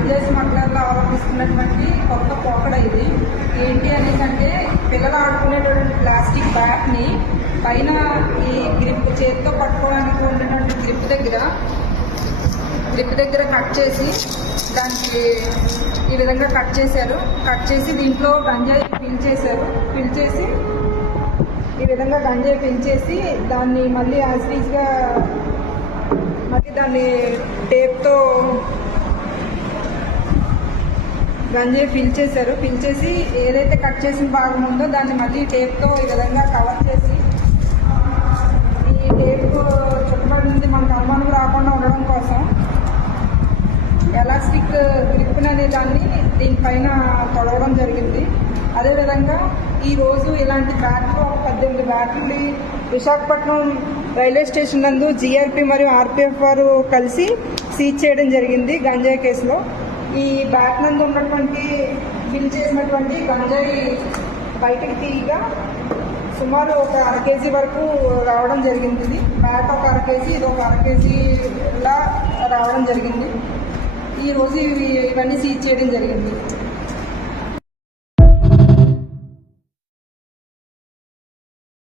గంజాయి స్మగ్లర్లు ఆరోపిస్తున్నటువంటి కొత్త పోకడ ఇది. ఏంటి అనేసి అంటే పిల్లలు ఆడుకునేటువంటి ప్లాస్టిక్ బ్యాట్ని పైన ఈ గ్రిప్ చేతితో పట్టుకోవడానికి ఉన్నటువంటి గ్రిప్ దగ్గర కట్ చేసి దానికి ఈ విధంగా కట్ చేసి దీంట్లో గంజాయి ఫిల్ చేసి ఈ విధంగా గంజాయి ఫిల్ చేసి దాన్ని మళ్ళీ యాజ్గా మళ్ళీ దాన్ని టేప్తో గంజాయి ఫిల్ చేసి ఏదైతే కట్ చేసిన భాగం ఉందో దాన్ని మళ్ళీ టేప్తో ఈ విధంగా కవర్ చేసి ఈ టేప్ చుట్టుపక్కల నుంచి మనకు అనుమానం రాకుండా ఉండడం కోసం ఎలాస్టిక్ గ్రిప్ అనే దాన్ని దీనిపైన తొడవడం జరిగింది. అదేవిధంగా ఈరోజు ఇలాంటి బ్యాట్లు 18 బ్యాట్లు విశాఖపట్నం రైల్వే స్టేషన్ నందు జీఆర్పీ మరియు ఆర్పీఎఫ్ వారు కలిసి సీజ్ చేయడం జరిగింది గంజాయి కేసులో. ఈ బ్యాట్ నందు ఉన్నటువంటి ఫిల్ చేసినటువంటి గంజాయి బయటకు తీయగా సుమారు ఒక 1/2 కేజీ వరకు రావడం జరిగింది. ఇది బ్యాట్ ఒక 1/2 కేజీ, ఇది ఒక 1/2 కేజీలా రావడం జరిగింది. ఈరోజు ఇవన్నీ సీజ్ చేయడం జరిగింది.